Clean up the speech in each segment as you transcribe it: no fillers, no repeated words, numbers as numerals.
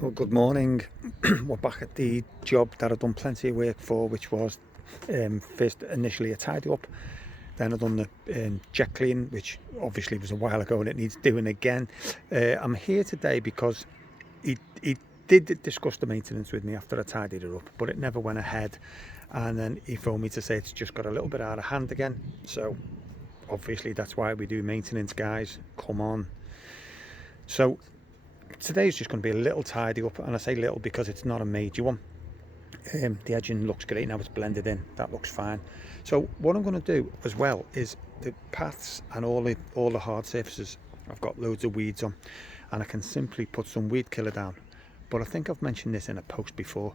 Well, good morning. We're back at the job that I've done plenty of work for, which was first initially a tidy up, then I've done the jet clean, which obviously was a while ago and it needs doing again. I'm here today because he did discuss the maintenance with me after I tidied it up, but it never went ahead, and then he phoned me to say it's just got a little bit out of hand again. So obviously that's why we do maintenance, guys. Come on. So today's just going to be a little tidy up, and I say little because it's not a major one. The edging looks great now, it's blended in, that looks fine. So what I'm going to do as well is the paths and all the hard surfaces, I've got loads of weeds on, and I can simply put some weed killer down. But I think I've mentioned this in a post before.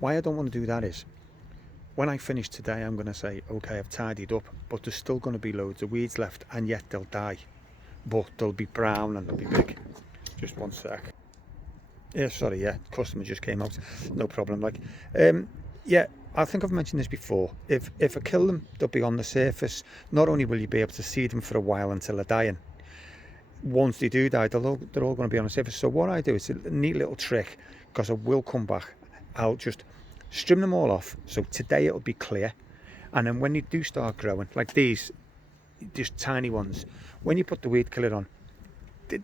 Why I don't want to do that is, when I finish today, I'm going to say, okay, I've tidied up, but there's still going to be loads of weeds left, and yet they'll die, but they'll be brown and they'll be big. Just one sec. Yeah, sorry, yeah, customer just came out, no problem. Yeah, I think I've mentioned this before. If I kill them, they'll be on the surface. Not only will you be able to see them for a while until they're dying, once they do die, they're all going to be on the surface. So what I do is a neat little trick, because I will come back, I'll just trim them all off. So today it'll be clear, and then when they do start growing, like these, just tiny ones, when you put the weed killer on,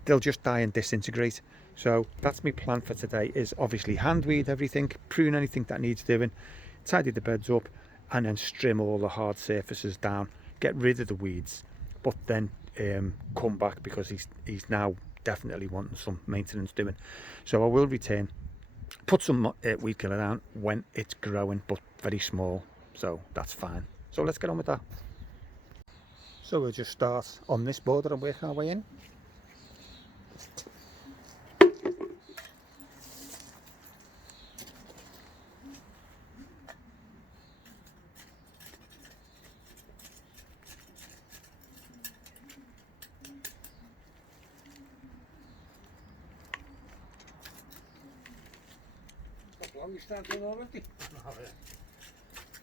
they'll just die and disintegrate. So that's my plan for today, is obviously hand weed everything, prune anything that needs doing, tidy the beds up, and then trim all the hard surfaces down, get rid of the weeds, but then come back because he's now definitely wanting some maintenance doing. So I will return, put some weed killer down when it's growing, but very small, so that's fine. So let's get on with that. So we'll just start on this border and work our way in. Long you starting already? Oh, yeah.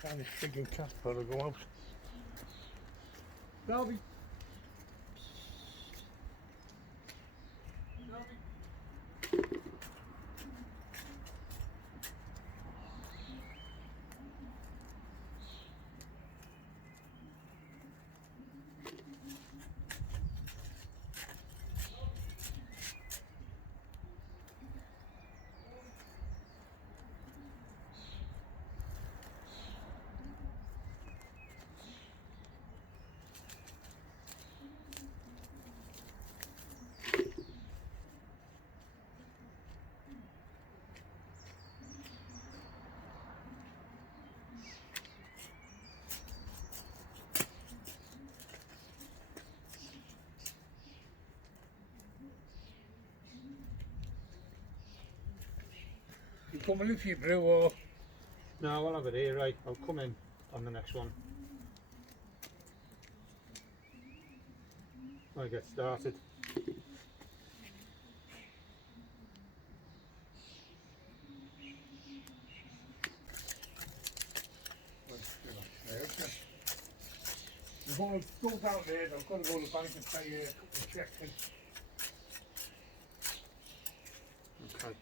Kind of stinking cat before I go out. Darby. You coming in for your brew or? No, I'll have it here, right? I'll come in on the next one. When I get started. Before I go down there, I've got to go to the bank and pay a couple of checks in. Okay.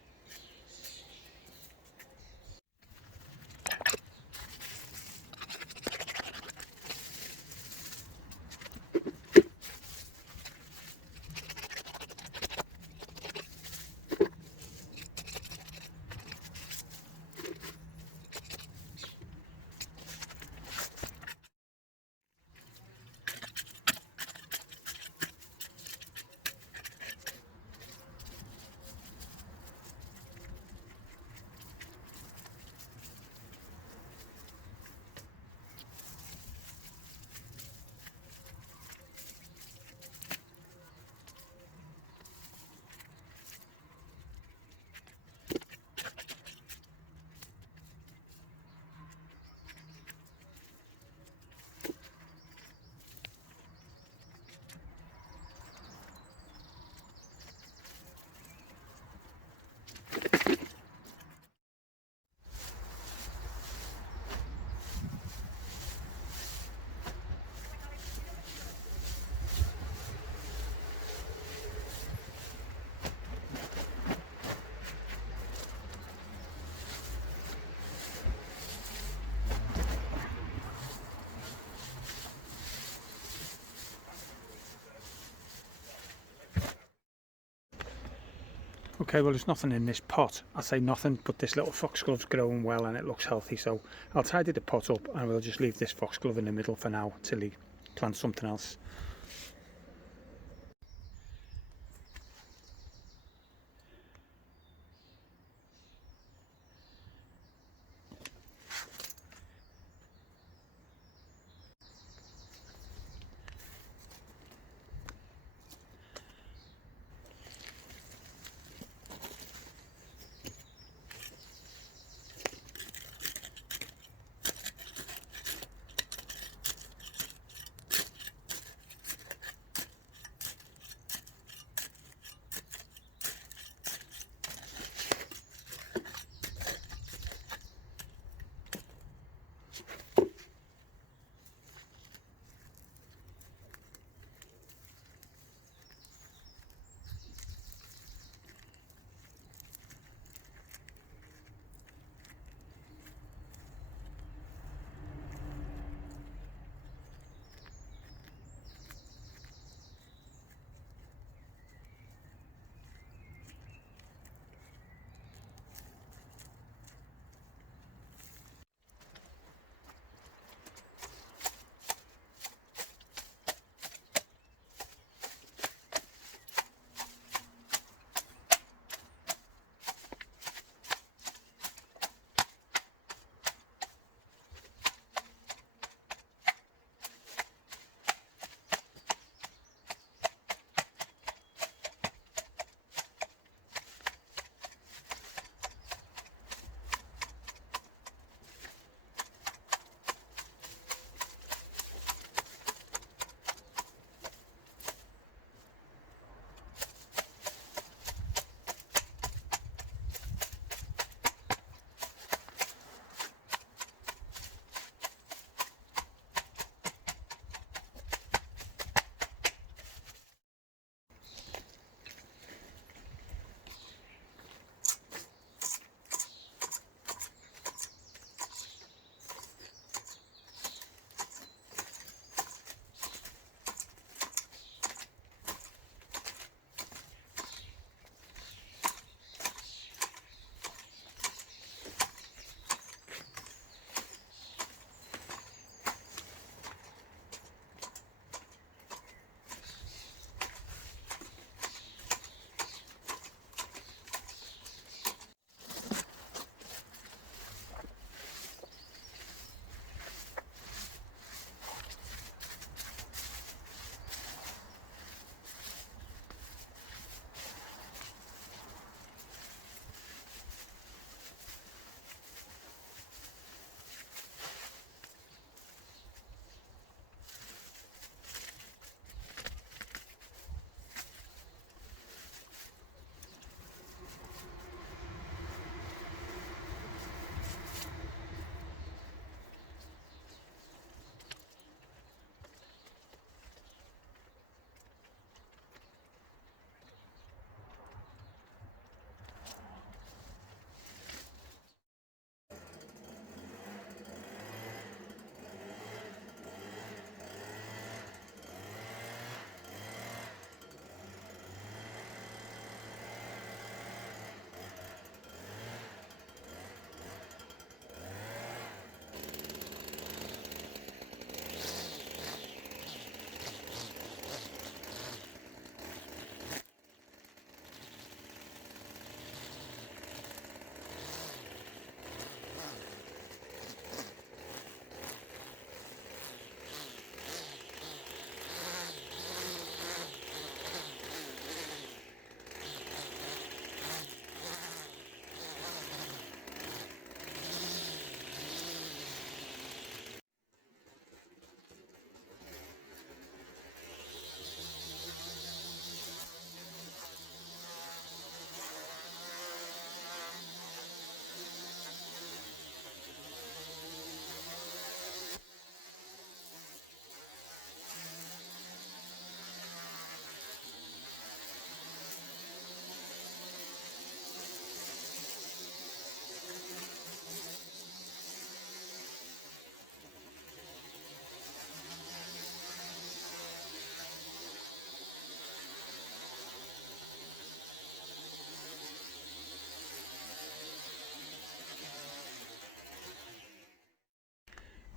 Okay, well there's nothing in this pot. I say nothing, but this little foxglove's growing well and it looks healthy, so I'll tidy the pot up and we'll just leave this foxglove in the middle for now till he plants something else.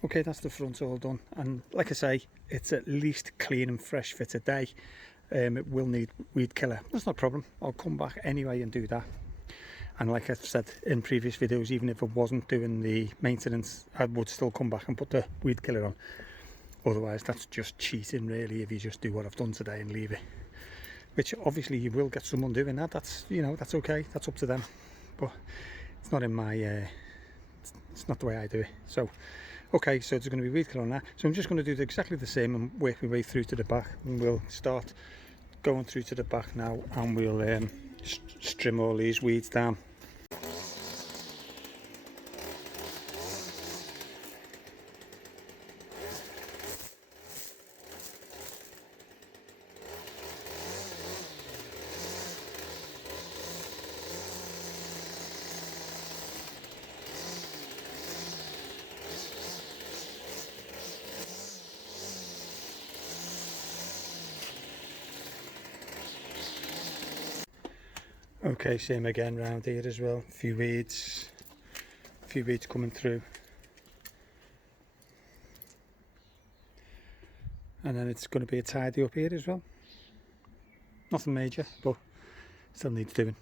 Okay, that's the front all done, and like I say, it's at least clean and fresh for today. It will need weed killer. That's no problem. I'll come back anyway and do that. And like I've said in previous videos, even if I wasn't doing the maintenance, I would still come back and put the weed killer on. Otherwise, that's just cheating really, if you just do what I've done today and leave it. Which obviously you will get someone doing that. That's, you know, that's okay. That's up to them. But it's not in my, it's not the way I do it. So, okay, so there's going to be weed killer on that. So I'm just going to do exactly the same and work my way through to the back. And we'll start going through to the back now, and we'll trim all these weeds down. Okay, same again round here as well. A few weeds coming through, and then it's going to be a tidy up here as well. Nothing major, but still needs doing.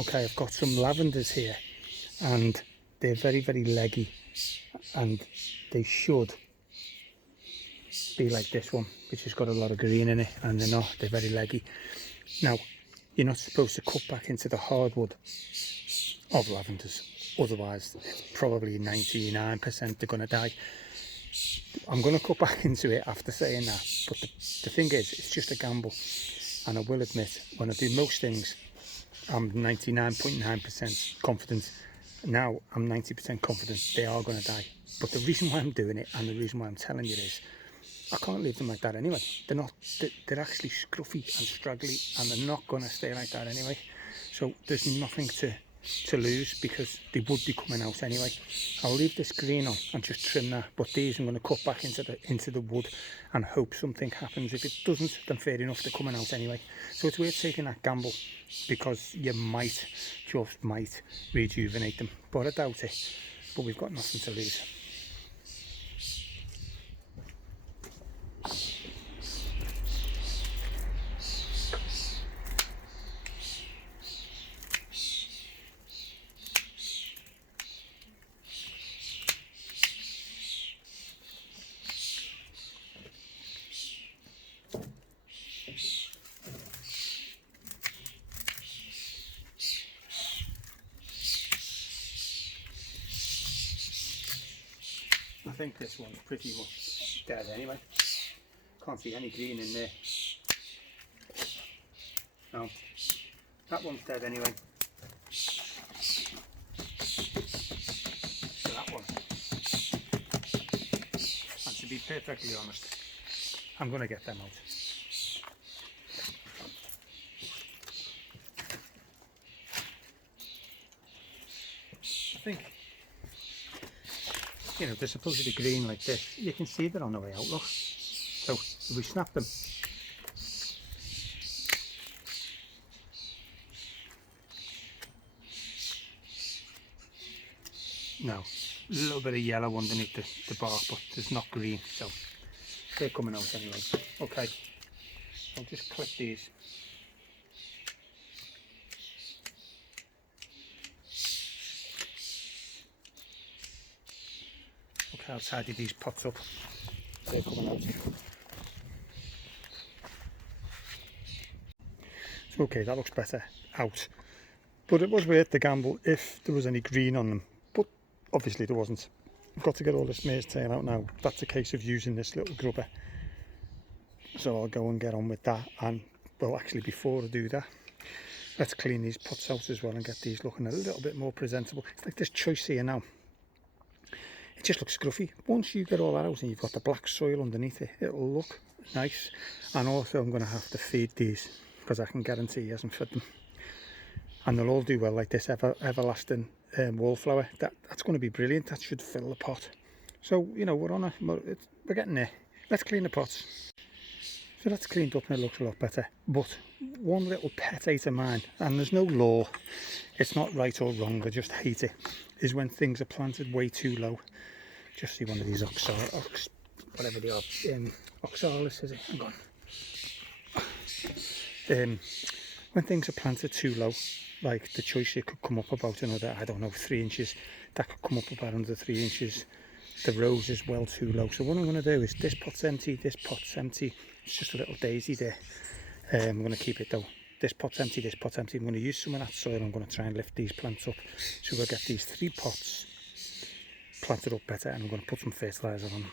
Okay, I've got some lavenders here, and they're very, very leggy, and they should be like this one, which has got a lot of green in it, and they're not. They're very leggy. Now, you're not supposed to cut back into the hardwood of lavenders, otherwise it's probably 99% they're going to die. I'm going to cut back into it after saying that, but the thing is, it's just a gamble, and I will admit, when I do most things, I'm 99.9% confident. Now I'm 90% confident they are going to die. But the reason why I'm doing it, and the reason why I'm telling you is, I can't leave them like that anyway. They're actually scruffy and straggly, and they're not going to stay like that anyway. So there's nothing to lose, because they would be coming out anyway. I'll leave this green on and just trim that, but these I'm going to cut back into the wood and hope something happens. If it doesn't, then fair enough, they're coming out anyway. So it's worth taking that gamble, because you might, just might, rejuvenate them, but I doubt it. But we've got nothing to lose. I think this one's pretty much dead anyway. Can't see any green in there. No, that one's dead anyway. So that one. And to be perfectly honest, I'm going to get them out. I think, you know, they're supposed to be green like this. You can see they're on the way out, look. So if we snap them, no, a little bit of yellow underneath the bark, but there's not green. So they're coming out anyway. Okay, I'll just clip these. Okay, I'll tidy these pots up. They're coming out. So okay, that looks better out. But it was worth the gamble if there was any green on them. But obviously there wasn't. I've got to get all this mare's tail out now. That's a case of using this little grubber. So I'll go and get on with that. And well, actually before I do that, let's clean these pots out as well and get these looking a little bit more presentable. It's like this choice here now. It just looks scruffy. Once you get all that out and you've got the black soil underneath it, it'll look nice. And also I'm going to have to feed these because I can guarantee he hasn't fed them. And they'll all do well like this everlasting wallflower. That's going to be brilliant. That should fill the pot. So, you know, we're getting there. Let's clean the pots. So that's cleaned up and it looks a lot better. But one little pet hate of mine, and there's no law, it's not right or wrong, I just hate it, is when things are planted way too low. Just see one of these whatever they are, oxalis, is it? Hang on. When things are planted too low, like the choice here could come up about another, I don't know, 3 inches. That could come up about another 3 inches. The rose is well too low. So what I'm going to do is this pot's empty, this pot's empty. It's just a little daisy there. I'm going to keep it though. This pot's empty, this pot's empty. I'm going to use some of that soil. I'm going to try and lift these plants up. So we'll get these 3 pots planted up better, and I'm going to put some fertiliser on them.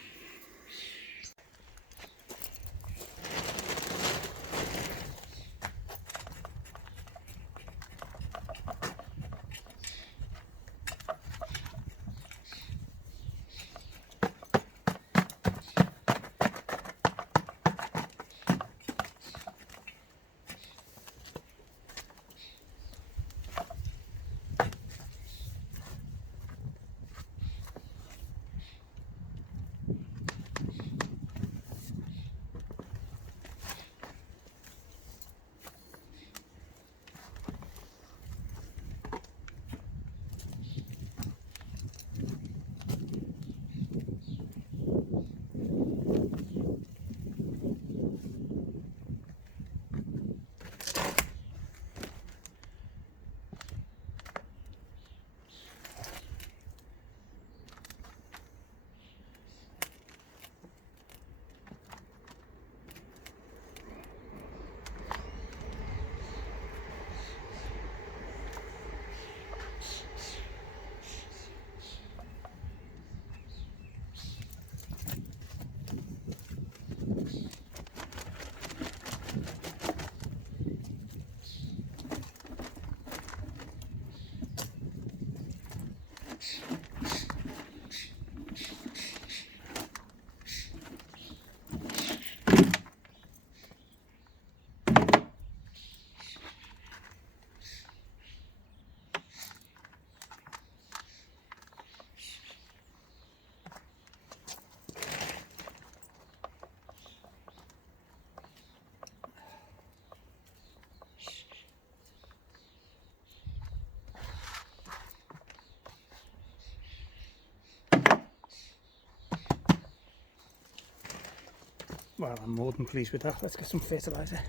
Well, I'm more than pleased with that. Let's get some fertiliser.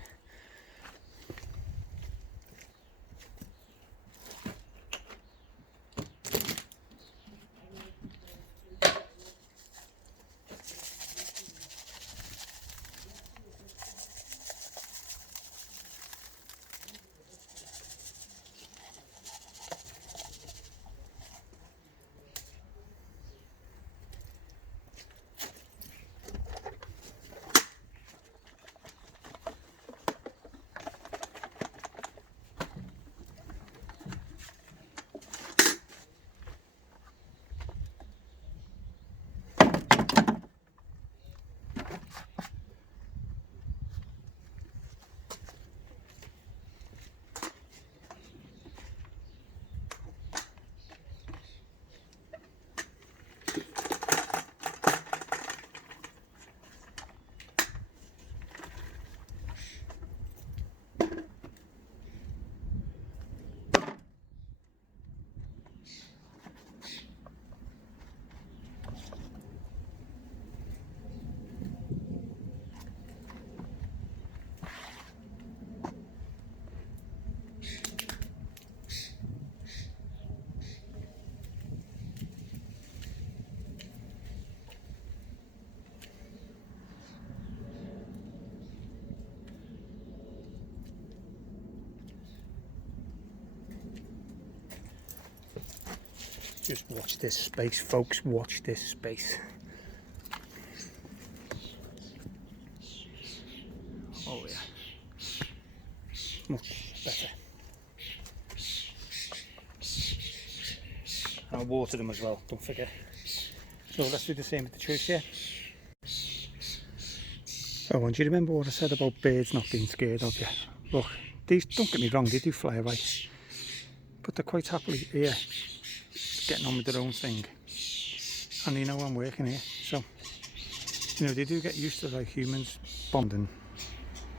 Just watch this space, folks, watch this space. Oh yeah, much better. I'll water them as well, don't forget. So let's do the same with the choice here. Oh, and do you remember what I said about birds not being scared of you? Look, these, don't get me wrong, they do fly away, but they're quite happily here, getting on with their own thing. And you know I'm working here, so you know they do get used to, like humans, bonding,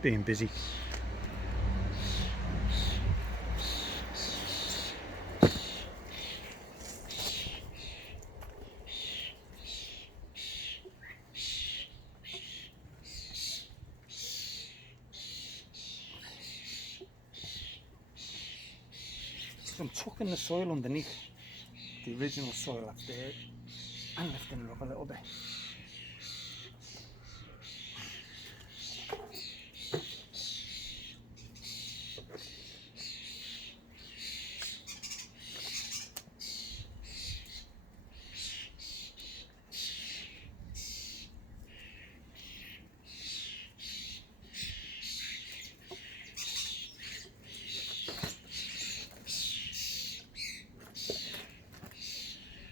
being busy. So I'm tucking the soil underneath, the original soil up there, and lifting it up a little bit.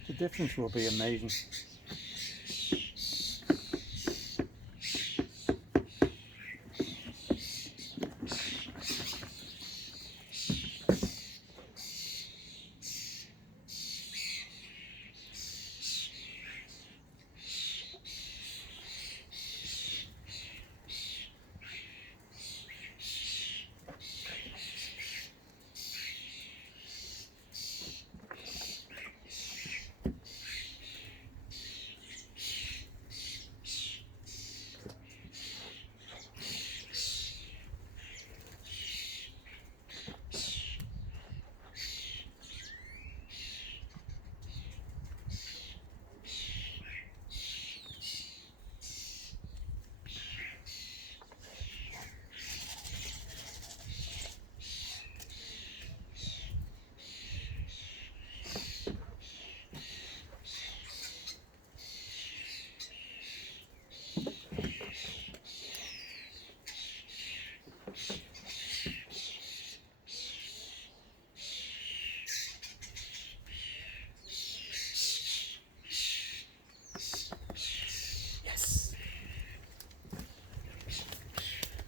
The difference will be amazing.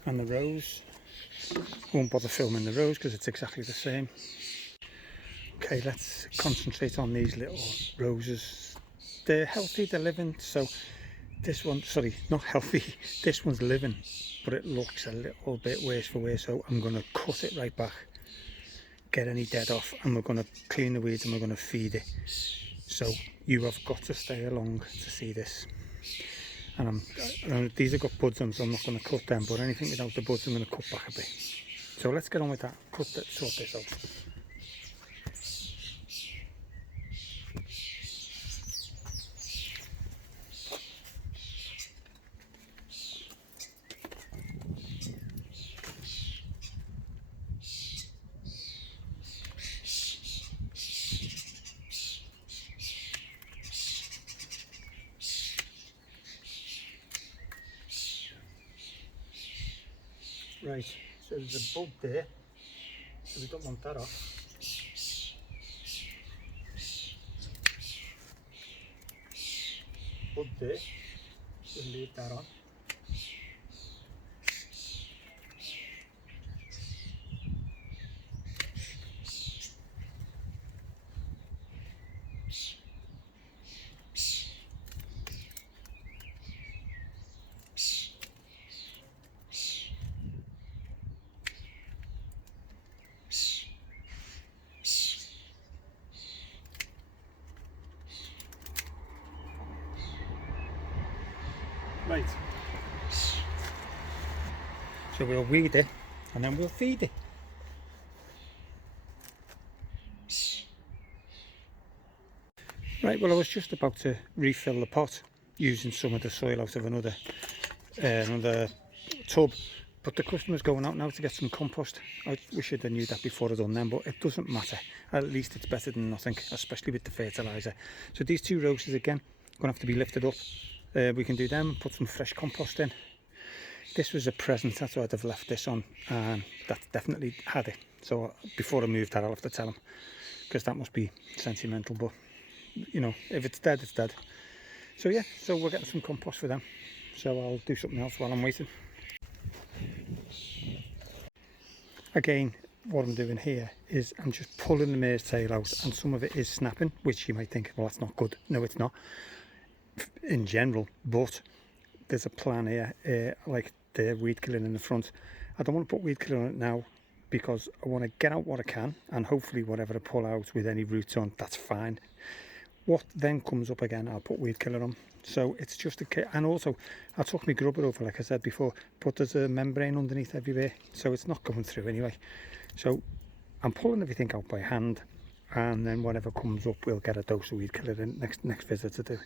And the rose, won't bother filming the rose because it's exactly the same. Okay, let's concentrate on these little roses. They're healthy, they're living. So this one, sorry, not healthy, this one's living, but it looks a little bit worse for wear, so I'm going to cut it right back, get any dead off, and we're going to clean the weeds and we're going to feed it. So you have got to stay along to see this. And these have got buds on, so I'm not going to cut them, but anything without the buds I'm going to cut back a bit. So let's get on with that, sort this out. Right, so there's a bud there, so we don't want that off. Bud there, we'll leave that on. Right, so we'll weed it and then we'll feed it. Right, well I was just about to refill the pot using some of the soil out of another tub, But the customer's going out now to get some compost. I wish I'd have knew that before I'd done them, but it doesn't matter. At least it's better than nothing, especially with the fertiliser. So these 2 roses again, going to have to be lifted up. We can do them, put some fresh compost in. This was a present, that's why I'd have left this on, and that definitely had it. So before I move that, I'll have to tell them, because that must be sentimental, but you know, if it's dead, it's dead. So yeah, so we're getting some compost for them. So I'll do something else while I'm waiting. Again, what I'm doing here is I'm just pulling the mare's tail out, and some of it is snapping, which you might think, well, that's not good. No, it's not in general, but there's a plan here, like the weed killing in the front. I don't want to put weed killer on it now because I want to get out what I can, and hopefully whatever I pull out with any roots on, that's fine. What then comes up again, I'll put weed killer on. So it's just a kit, and also I took my grubber over, like I said before, but there's a membrane underneath everywhere, so it's not going through anyway. So I'm pulling everything out by hand, and then whatever comes up, we'll get a dose of weed killer in next visit to do.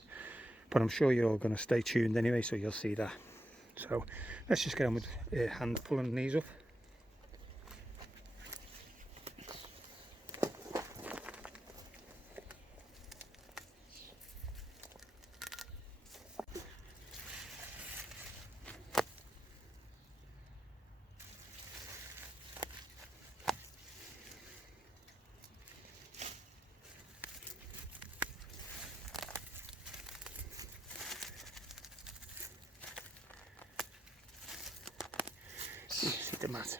But I'm sure you're all going to stay tuned anyway, so you'll see that. So let's just get on with hand pulling these up. See the mat.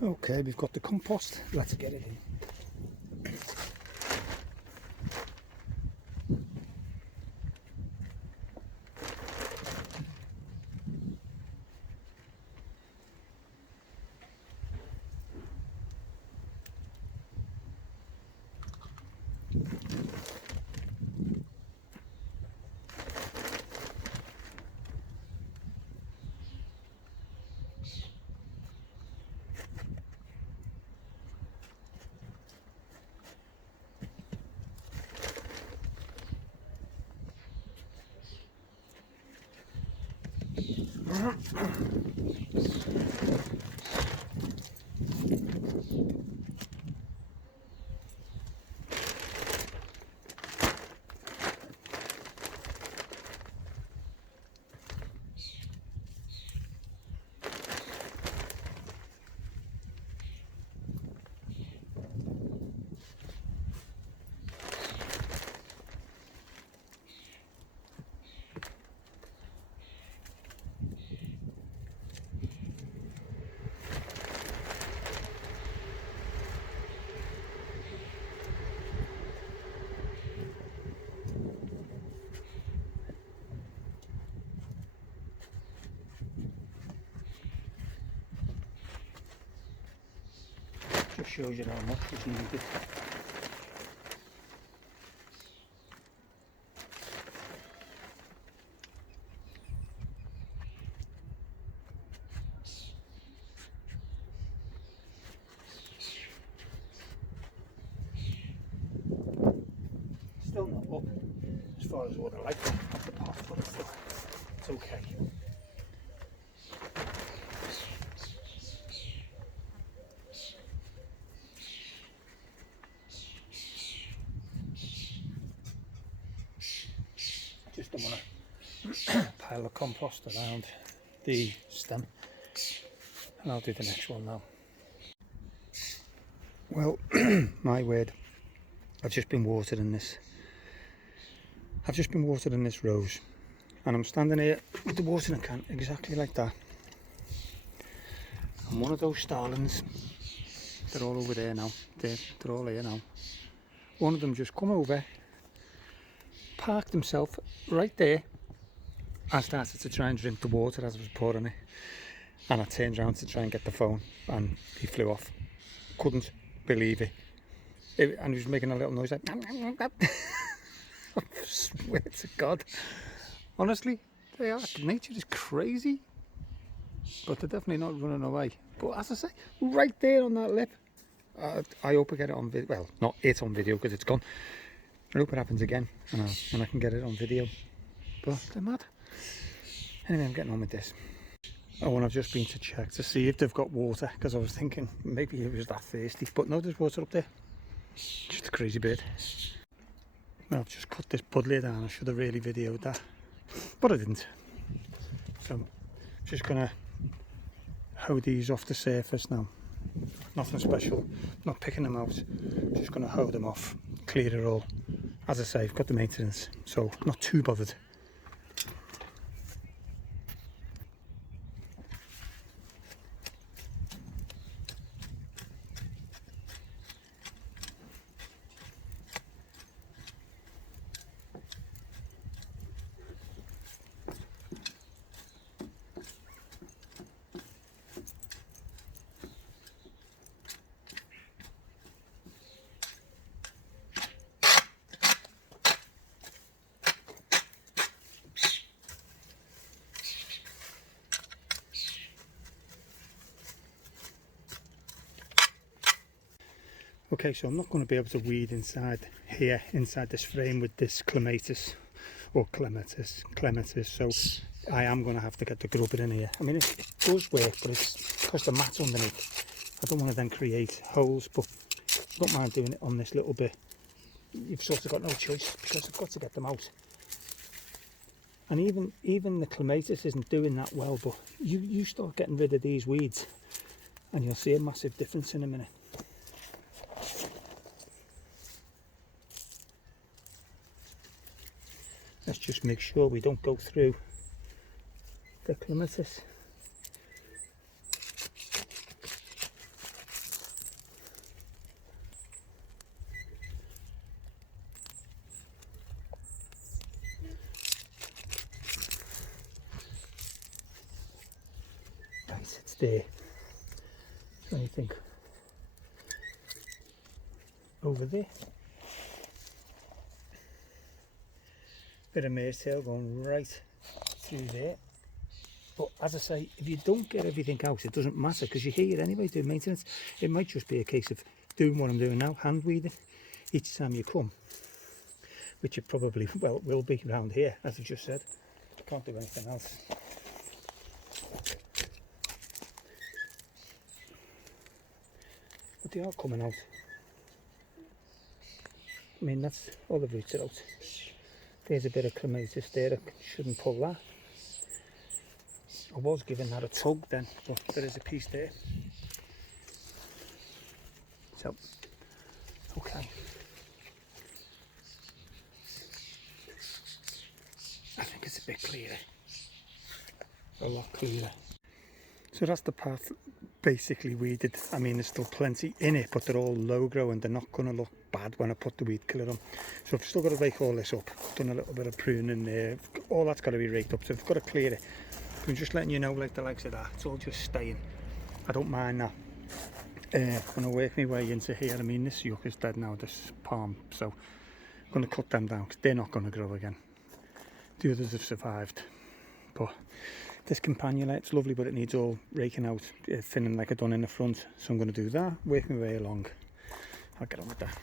Okay, we've got the compost, let's get it in. Just shows you how much is needed. Still not up as far as what I like of the pot, but it's okay. Just don't want to pile of compost around the stem, and I'll do the next one now. Well, my word, I've just been watering this. I've just been watering this rose, and I'm standing here with the watering can exactly like that. And one of those starlings, they're all over there now. They're all here now. One of them just come over, parked himself right there, and started to try and drink the water as I was pouring it. and I turned around to try and get the phone and he flew off. Couldn't believe it. And he was making a little noise like I swear to God. Honestly, they are. Nature is crazy. But they're definitely not running away. But as I say, right there on that lip, I hope I get it on video. Well, not it on video because it's gone. I hope it happens again and I can get it on video. But they're mad. Anyway, I'm getting on with this. Oh, and I've just been to check to see if they've got water because I was thinking maybe it was that thirsty. But no, there's water up there. Just a crazy bird. Well, I've just cut this puddler down. I should have really videoed that. But I didn't. So I'm just going to hoe these off the surface now. Nothing special, not picking them out, just going to hoe them off, clear it all. As I say, I've got the maintenance, so not too bothered. Okay, so I'm not going to be able to weed inside here, inside this frame with this clematis, or clematis, so I am going to have to get the grubber in here. I mean, it does work, but it's because the mat's underneath. I don't want to then create holes, but I don't mind doing it on this little bit. You've sort of got no choice, because I've got to get them out. And even the clematis isn't doing that well, but you start getting rid of these weeds, and you'll see a massive difference in a minute. Let's just make sure we don't go through the clematis. Right, it's there. So I think over there. Bit of mare's tail going right through there. But as I say, if you don't get everything out, it doesn't matter because you're here anyway doing maintenance. It might just be a case of doing what I'm doing now, hand weeding each time you come, which it probably will be around here, as I've just said. I can't do anything else. But they are coming out. I mean, that's all the roots are out. There's a bit of clematis there, I shouldn't pull that. I was giving that a tug then, but there is a piece there. So, okay. I think it's a bit clearer. A lot clearer. So that's the path basically weeded. I mean, there's still plenty in it, but they're all low grow and they're not going to look bad when I put the weed killer on. So I've still got to rake all this up. Done a little bit of pruning there. All that's got to be raked up, so I've got to clear it. I'm just letting you know, like the likes of that, it's all just staying. I don't mind that. When I work my way into here, I mean, this yucca is dead now, this palm, so I'm going to cut them down because they're not going to grow again. The others have survived, but this campanula, it's lovely, but it needs all raking out, thinning like I've done in the front. So I'm going to do that, work my way along. I'll get on with that.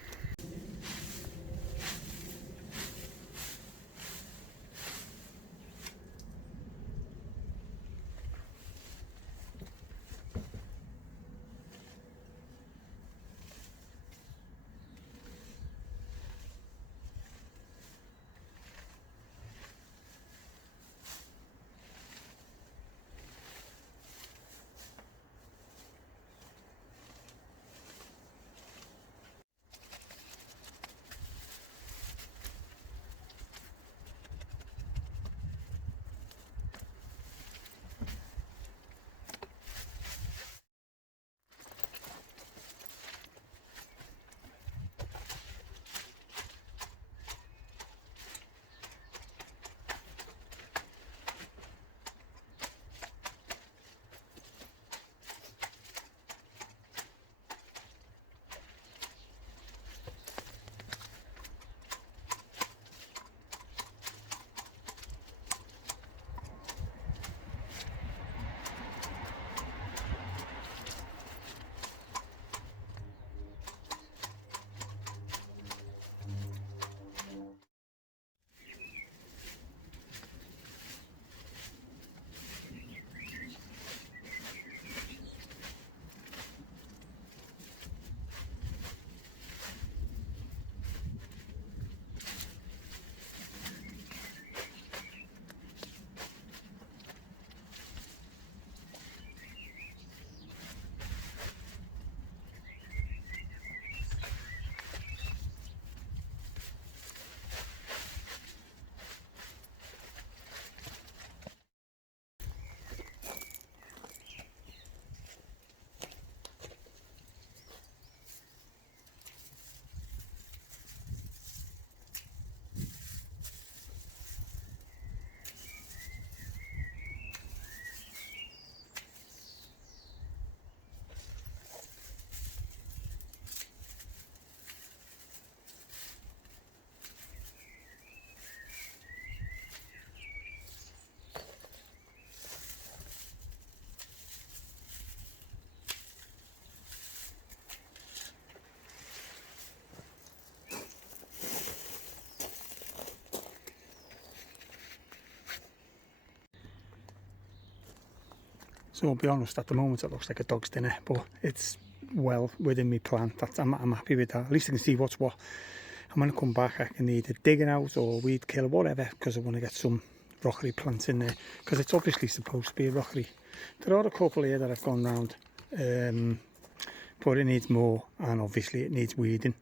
So I'll be honest, at the moment it looks like a dog's dinner, but it's well within my plan. I'm happy with that. At least I can see what's what. And when I come back, I can either dig it out or weed kill or whatever, because I want to get some rockery plants in there, because it's obviously supposed to be a rockery. There are a couple here that I've gone round, but it needs more, and obviously it needs weeding.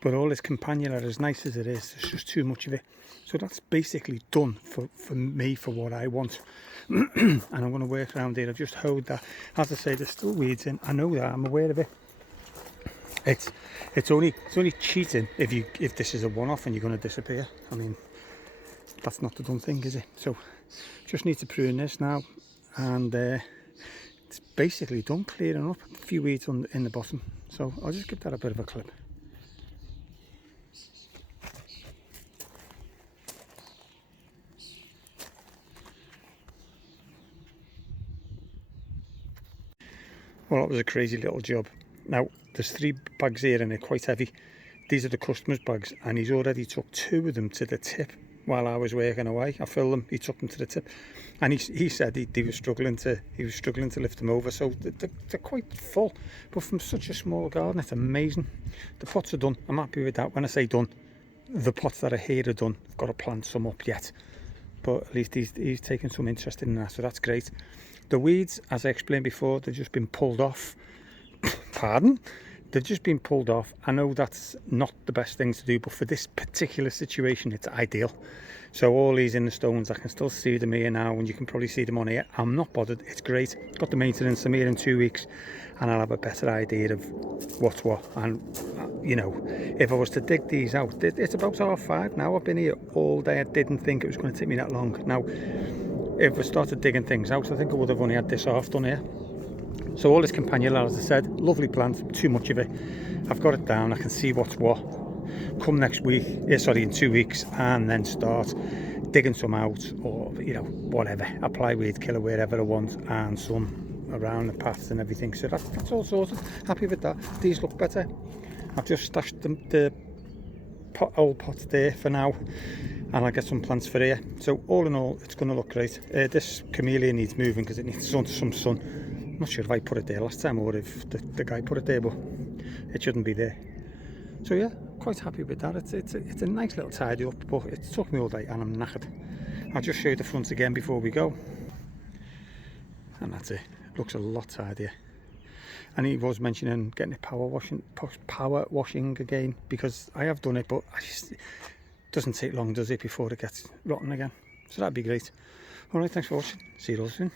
But all this campanula, as nice as it is, there's just too much of it. So that's basically done for me, for what I want. And I'm going to work around here. I've just hoed that. As I say, there's still weeds in. I know that, I'm aware of it. It's only cheating if this is a one-off and you're going to disappear. I mean, that's not the done thing, is it? So just need to prune this now, and it's basically done clearing up. A few weeds in the bottom, so I'll just give that a bit of a clip. Well, that was a crazy little job. Now, there's 3 bags here and they're quite heavy. These are the customer's bags, and he's already took 2 of them to the tip while I was working away. I filled them, he took them to the tip, and he said he was struggling to lift them over. So they're quite full, but from such a small garden, it's amazing. The pots are done. I'm happy with that. When I say done, the pots that are here are done. I've got to plant some up yet, but at least he's taken some interest in that, so that's great. The weeds, as I explained before, they've just been pulled off. Pardon? They've just been pulled off. I know that's not the best thing to do, but for this particular situation, it's ideal. So all these in the stones, I can still see them here now, and you can probably see them on here. I'm not bothered. It's great. Got the maintenance. I'm here in 2 weeks, and I'll have a better idea of what's what. And, you know, if I was to dig these out, it's about 5:30 now. I've been here all day. I didn't think it was going to take me that long. Now, if I started digging things out, I think I would have only had this half done here. So all this campanula, as I said, lovely plant, too much of it. I've got it down, I can see what's what. Come next week, in 2 weeks, and then start digging some out, or, you know, whatever. Apply weed killer wherever I want, and some around the paths and everything. So that's all sorted. Happy with that. These look better. I've just stashed the old pots there for now, and I'll get some plants for here. So all in all, it's going to look great. This camellia needs moving because it needs some sun. I'm not sure if I put it there last time or if the guy put it there, but it shouldn't be there. So yeah, quite happy with that. It's a nice little tidy up, but it took me all day and I'm knackered. I'll just show you the front again before we go. And that's it. It looks a lot tidier. And he was mentioning getting it power washing again, because I have done it, but it doesn't take long, does it, before it gets rotten again. So that'd be great. Alright, thanks for watching. See you all soon.